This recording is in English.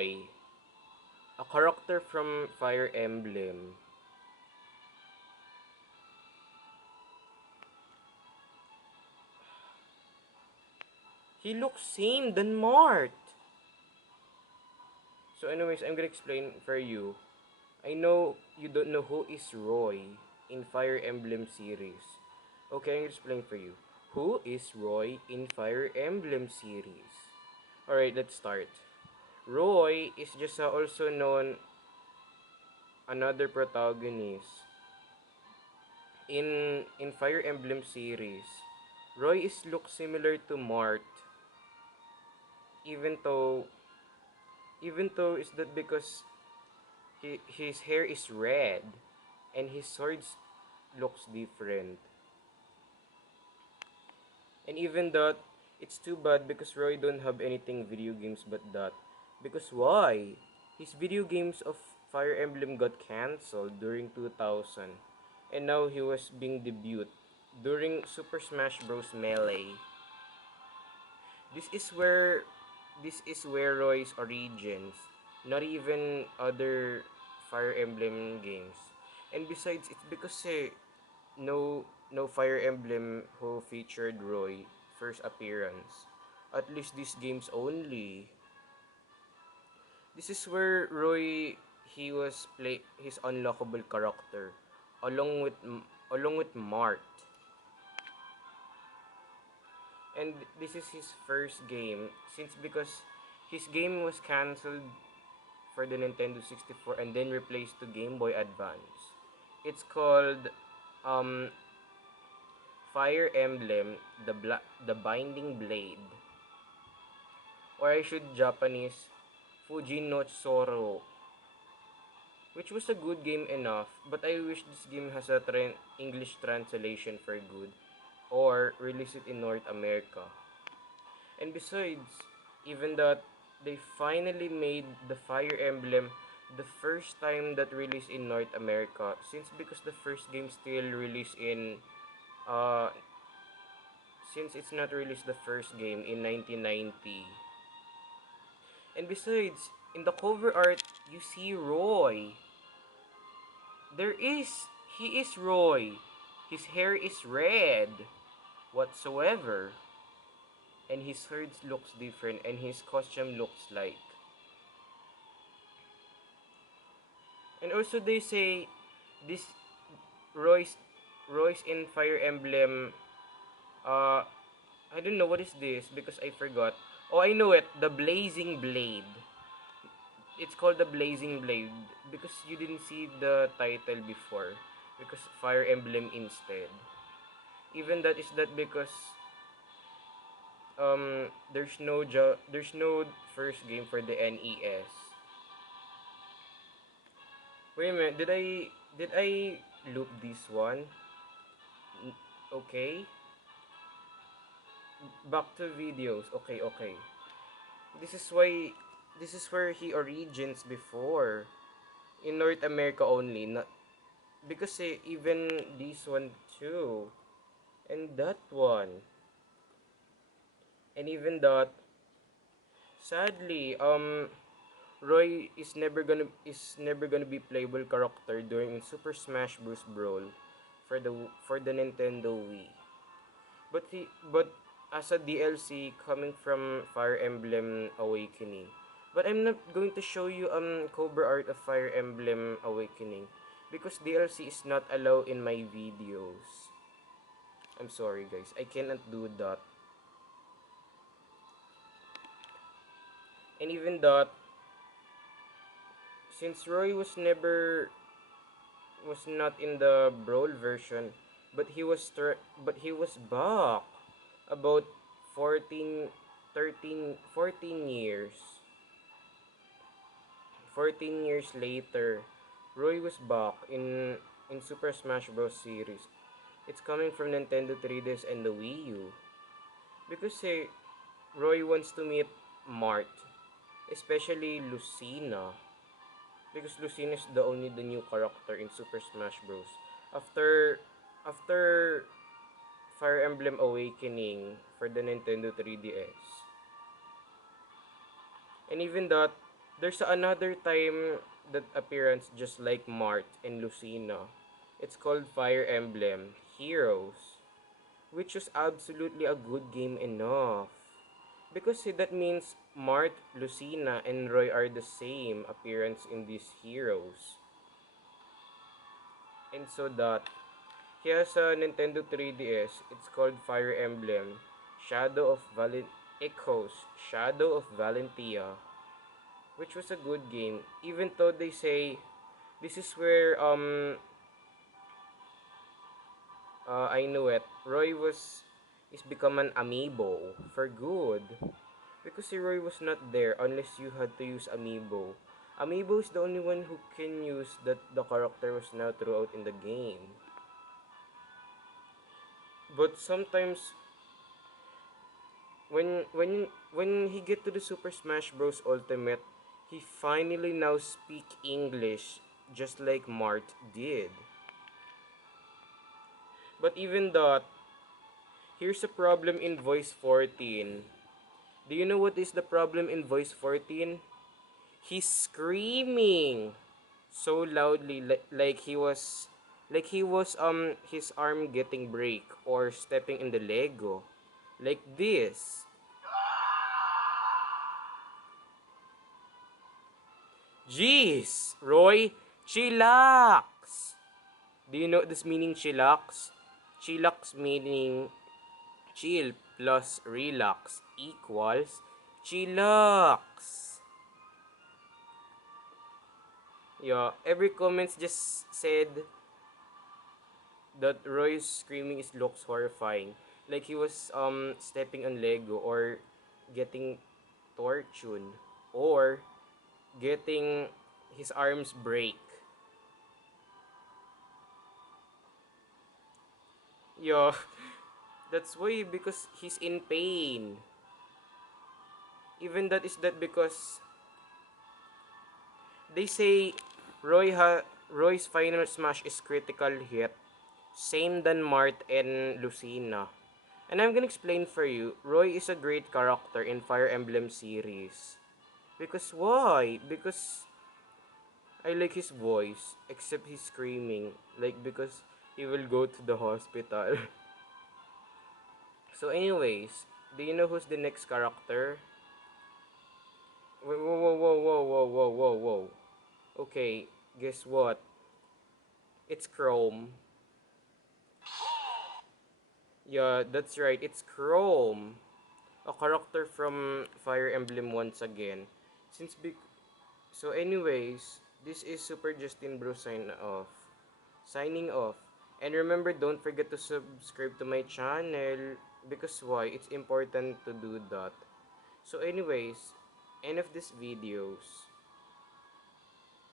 Roy, a character from Fire Emblem. He looks same than Marth. So anyways, I'm gonna explain for you. I know you don't know who is Roy in Fire Emblem series. Okay, I'm gonna explain for you. Who is Roy in Fire Emblem series? Alright, let's start. Roy is just also known another protagonist in Fire Emblem series. Roy is looks similar to Marth, even though is that because his hair is red and his swords looks different. And even that, it's too bad because Roy don't have anything video games but that. Because why? His video games of Fire Emblem got cancelled during 2000. And now he was being debuted during Super Smash Bros. Melee. This is where Roy's origins, not even other Fire Emblem games. And besides, it's because no Fire Emblem who featured Roy first appearance. At least these games only. This is where Roy he was play his unlockable character along with Marth. And this is his first game since because his game was cancelled for the Nintendo 64 and then replaced to Game Boy Advance. It's called um Fire Emblem the Binding Blade, or I should Japanese Fuji no Tsoro, which was a good game enough, but I wish this game has a English translation for good or release it in North America. And besides, even that they finally made the Fire Emblem the first time that released in North America since because the first game still released in uh since it's not released the first game in 1990. And besides, in the cover art, you see Roy. There is, he is Roy. His hair is red whatsoever. And his sword looks different and his costume looks like. And also they say this Roy's in Fire Emblem I don't know what is this because I forgot. Oh, I know it. The Blazing Blade. It's called the Blazing Blade because you didn't see the title before because Fire Emblem instead. Even that is that because there's no first game for the NES. Wait a minute, did I loop this one? Okay. Back to videos. Okay, okay. This is why this is where he origins before. In North America only, not because even this one too. And that one. And even that sadly, Roy is never gonna be playable character during Super Smash Bros. Brawl for the Nintendo Wii. But as a DLC coming from Fire Emblem Awakening. But I'm not going to show you cover art of Fire Emblem Awakening because DLC is not allowed in my videos. I'm sorry guys, I cannot do that. And even that, since Roy was not in the Brawl version, but he was back about 14 years. 14 years later, Roy was back in Super Smash Bros. Series. It's coming from Nintendo 3DS and the Wii U. Because Roy wants to meet Marth, especially Lucina. Because Lucina is the new character in Super Smash Bros. After after Fire Emblem Awakening for the Nintendo 3DS. And even that, There's another time that appearance just like Marth and Lucina. It's called Fire Emblem Heroes, which was absolutely a good game enough. Because that means Marth, Lucina, and Roy are the same appearance in these heroes. And so that he has a Nintendo 3DS. It's called Fire Emblem Shadow of Echoes, Shadow of Valentia, which was a good game. Even though they say this is where I knew it. Roy was is become an amiibo for good. Because si Roy was not there unless you had to use amiibo. Amiibo is the only one who can use that the character was now throughout in the game. But sometimes when he get to the Super Smash Bros Ultimate, he finally now speak English just like Mart did. But even that, here's a problem in voice 14. Do you know what is the problem in voice 14? He's screaming so loudly like he was his arm getting break or stepping in the Lego. Like this. Jeez, Roy, chillax. Do you know this meaning chillax? Chillax meaning chill plus relax equals chillax. Yeah, every comments just said that Roy's screaming is looks horrifying. Like he was stepping on Lego or getting tortured or getting his arms break. Yeah, that's why because he's in pain. Even that is that because they say Roy's final smash is critical hit, same than Mart and Lucina. And I'm gonna explain for you, Roy is a great character in Fire Emblem series. Because why? Because I like his voice, except he's screaming. Like because he will go to the hospital. So anyways, do you know who's the next character? Whoa, whoa, whoa, whoa, whoa, whoa, whoa, whoa. Okay, guess what? It's Chrome. Yeah, that's right. It's Chrome. A character from Fire Emblem once again. Since big So anyways, this is Super Justin Bro sign off. Signing off. And remember, don't forget to subscribe to my channel. Because why? It's important to do that. So anyways, end of this videos.